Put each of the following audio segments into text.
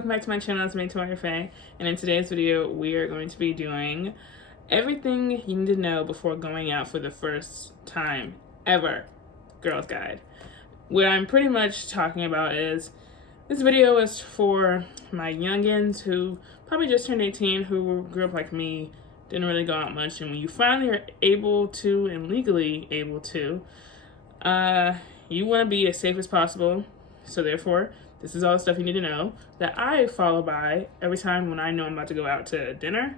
welcome back to my channel. It's me, Tori, and in today's video we are going to be doing everything you need to know before going out for the first time ever girls guide. What I'm pretty much talking about is this video is for my youngins who probably just turned 18, who grew up like me, didn't really go out much, and when you finally are able to and legally able to, you want to be as safe as possible. So therefore, this is all the stuff you need to know that I follow by every time when I know I'm about to go out to dinner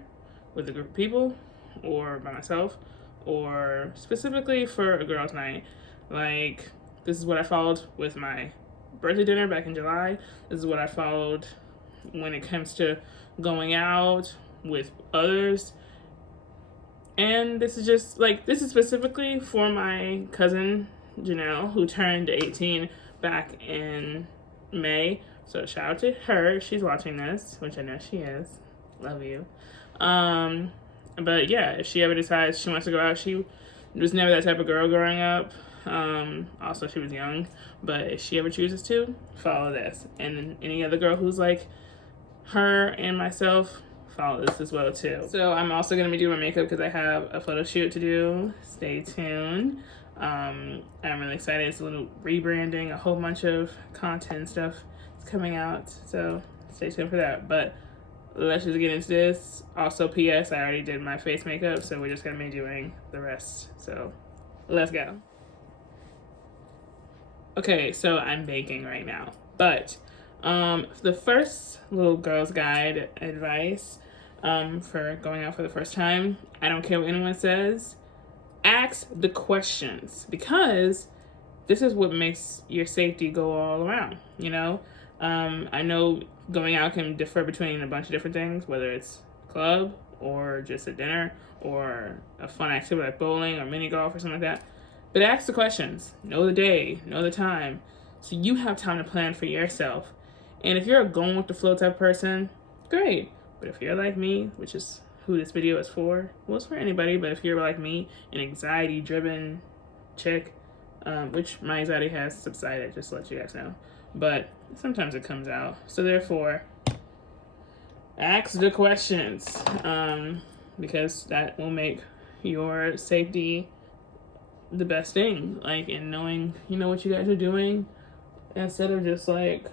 with a group of people or by myself, or specifically for a girls' night. Like, this is what I followed with my birthday dinner back in July. This is what I followed when it comes to going out with others. And this is just like, this is specifically for my cousin Janelle, who turned 18 back in May. So shout out to her. She's watching this, which I know she is. Love you. But yeah, if she ever decides she wants to go out, she was never that type of girl growing up. Also, she was young. But if she ever chooses to, follow this. And then any other girl who's like her and myself, follow this as well too. So I'm also going to be doing my makeup because I have a photo shoot to do. Stay tuned. I'm really excited. It's a little rebranding, a whole bunch of content stuff is coming out, so stay tuned for that. But let's just get into this. Also, PS, I already did my face makeup, so we're just gonna be doing the rest. So let's go. Okay, so I'm baking right now, but the first little girls guide advice for going out for the first time, I don't care what anyone says, ask the questions, because this is what makes your safety go all around, you know? I know going out can differ between a bunch of different things, whether it's a club or just a dinner or a fun activity like bowling or mini golf or something like that. But ask the questions, know the day, know the time, so you have time to plan for yourself. And if you're a going with the flow type person, great. But if you're like me, which is who this video is for, well, it's for anybody, but if you're like me, an anxiety-driven chick, which my anxiety has subsided, just to let you guys know, but sometimes it comes out. So therefore, ask the questions, because that will make your safety the best thing, like in knowing, you know, what you guys are doing, instead of just like,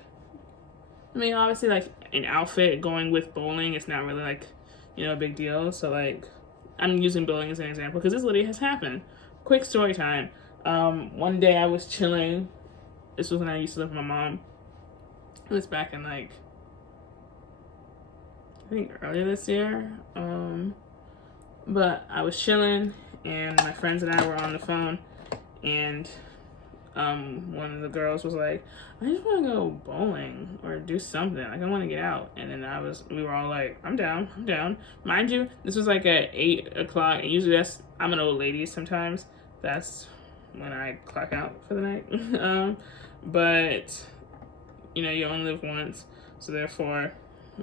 I mean, obviously, like an outfit going with bowling, it's not really like, you know, a big deal. So like, I'm using bowling as an example because this literally has happened. Quick story time. One day I was chilling. This was when I used to live with my mom. It was back in like, I think earlier this year. But I was chilling and my friends and I were on the phone, and one of the girls was like, I just want to go bowling or do something. Like, I want to get out. And then we were all like, I'm down. Mind you, this was like at 8 o'clock. And usually I'm an old lady sometimes. That's when I clock out for the night. But, you know, you only live once. So therefore,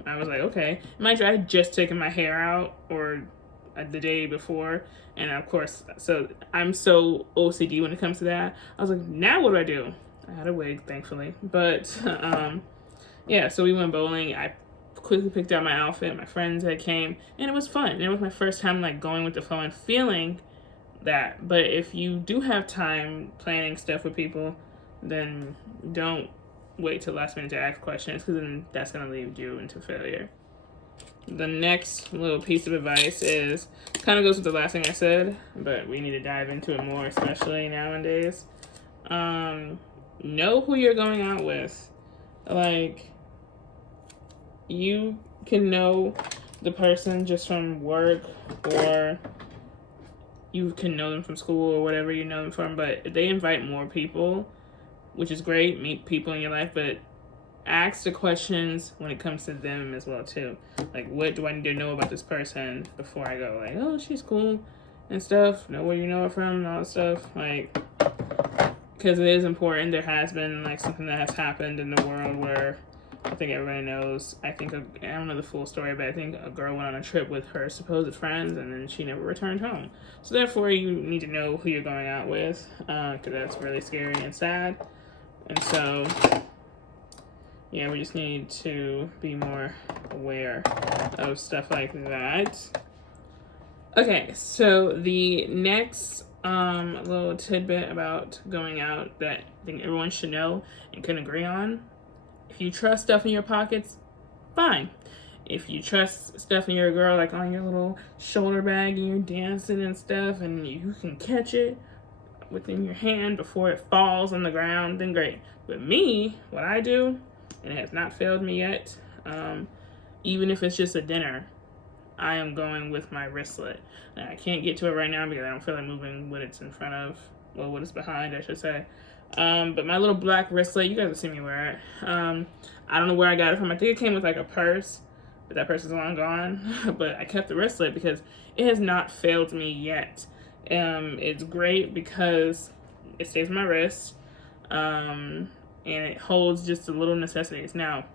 I was like, okay. Mind you, I had just taken my hair out, or the day before, and of course, so I'm so OCD when it comes to that. I was like, now what do I do? I had a wig, thankfully, but yeah, so we went bowling. I quickly picked out my outfit. My friends that came, and it was fun. And it was my first time like going with the flow and feeling that. But if you do have time planning stuff with people, then don't wait till last minute to ask questions, because then that's gonna lead you into failure. The next little piece of advice is, kind of goes with the last thing I said, but we need to dive into it more, especially nowadays. Know who you're going out with. Like, you can know the person just from work, or you can know them from school or whatever you know them from, but if they invite more people, which is great, meet people in your life, but ask the questions when it comes to them as well too. Like, what do I need to know about this person before I go? Like, oh, she's cool and stuff. Know where you know her from and all that stuff. Like, because it is important. There has been like something that has happened in the world where I think everybody knows. I don't know the full story, but I think a girl went on a trip with her supposed friends and then she never returned home. So therefore, you need to know who you're going out with, because that's really scary and sad. And so yeah, we just need to be more aware of stuff like that. Okay, so the next little tidbit about going out that I think everyone should know and can agree on: if you trust stuff in your pockets, fine. If you trust stuff in your girl, like on your little shoulder bag and you're dancing and stuff, and you can catch it within your hand before it falls on the ground, then great. But me, what I do, and it has not failed me yet, even if it's just a dinner, I am going with my wristlet. Now, I can't get to it right now because I don't feel like moving what it's in front of, well, what it's behind, I should say. But my little black wristlet, you guys have seen me wear it. I don't know where I got it from. I think it came with like a purse, but that purse is long gone. But I kept the wristlet because it has not failed me yet. It's great because it stays on my wrist, and it holds just the little necessities. Now,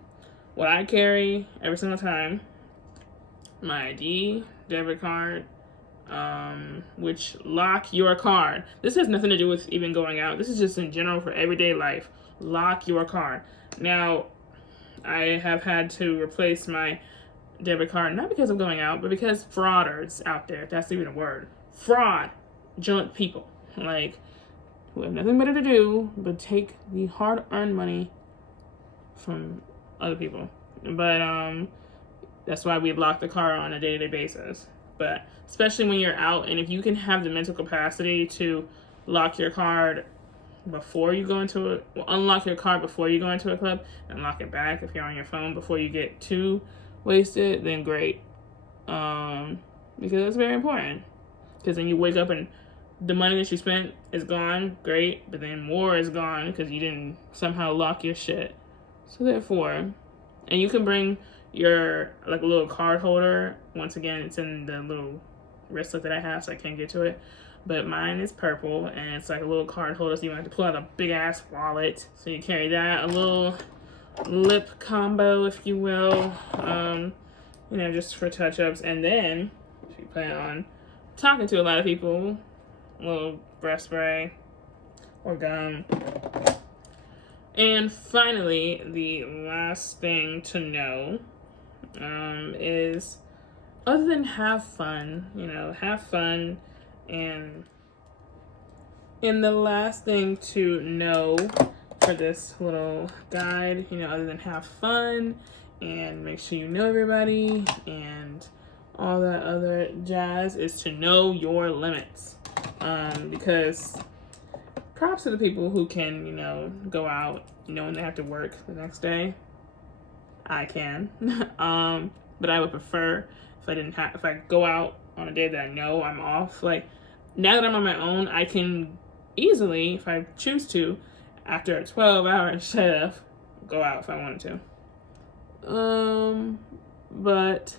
what I carry every single time: my ID, debit card, which lock your card. This has nothing to do with even going out. This is just in general for everyday life. Lock your card. Now, I have had to replace my debit card, not because of going out, but because frauders out there, if that's even a word. Fraudulent people, like, who have nothing better to do but take the hard-earned money from other people. But that's why we lock the car on a day-to-day basis. But especially when you're out, and if you can have the mental capacity to lock your card before you go into it, well, unlock your card before you go into a club and lock it back if you're on your phone before you get too wasted, then great. Because it's very important. Because then you wake up and the money that you spent is gone, great, but then more is gone because you didn't somehow lock your shit. So therefore, and you can bring your like a little card holder. Once again, it's in the little wristlet that I have, so I can't get to it. But mine is purple, and it's like a little card holder, so you don't have to pull out a big ass wallet. So you carry that, a little lip combo, if you will, just for touch ups. And then, if you plan on talking to a lot of people, a little breath spray or gum. And finally, the last thing to know is, other than have fun, and the last thing to know for this little guide, other than have fun and make sure you know everybody and all that other jazz, is to know your limits. Because props to the people who can, go out, when they have to work the next day. I can. But I would prefer if I go out on a day that I know I'm off. Like, now that I'm on my own, I can easily, if I choose to, after a 12-hour shift, go out if I wanted to. But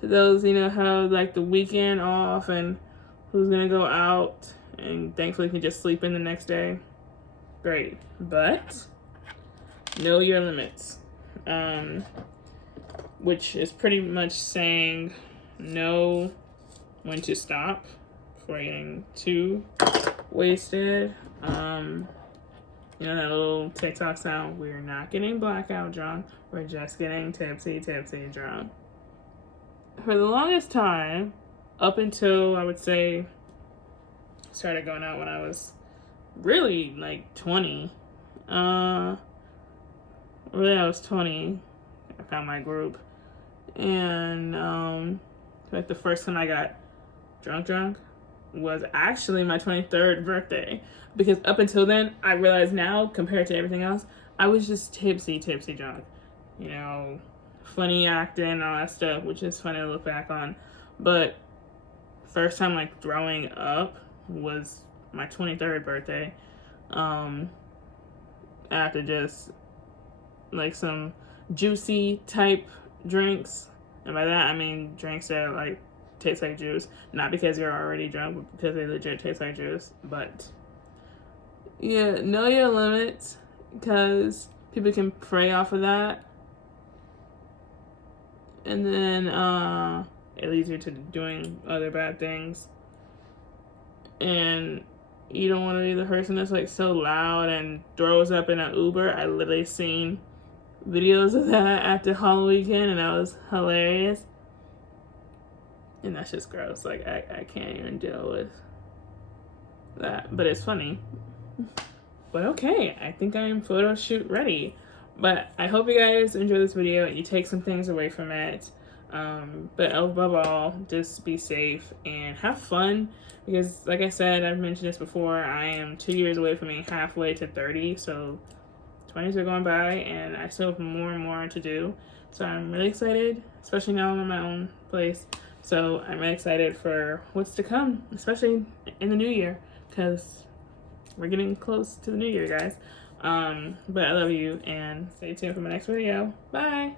to those, have like the weekend off and who's gonna go out and thankfully can just sleep in the next day, great. But know your limits. Which is pretty much saying know when to stop before getting too wasted. That little TikTok sound, we're not getting blackout drunk, we're just getting tipsy drunk. For the longest time, up until I would say started going out when I was really like 20. I was 20. I found my group. And like the first time I got drunk was actually my 23rd birthday. Because up until then, I realize now, compared to everything else, I was just tipsy drunk. Funny acting, all that stuff, which is funny to look back on. But first time like throwing up was my 23rd birthday. After just like some juicy type drinks, and by that I mean drinks that like taste like juice, not because you're already drunk, but because they legit taste like juice. But yeah, know your limits, because people can prey off of that, and then it leads you to doing other bad things. And you don't want to be the person that's like so loud and throws up in an Uber. I literally seen videos of that after Halloween weekend, and that was hilarious. And that's just gross. Like, I can't even deal with that. But it's funny. But okay, I think I am photo shoot ready. But I hope you guys enjoy this video and you take some things away from it. But above all, just be safe and have fun. Because like I said, I've mentioned this before, I am 2 years away from being halfway to 30. So 20s are going by and I still have more and more to do. So I'm really excited, especially now I'm in my own place. So I'm really excited for what's to come, especially in the new year, because we're getting close to the new year, guys. But I love you, and stay tuned for my next video. Bye!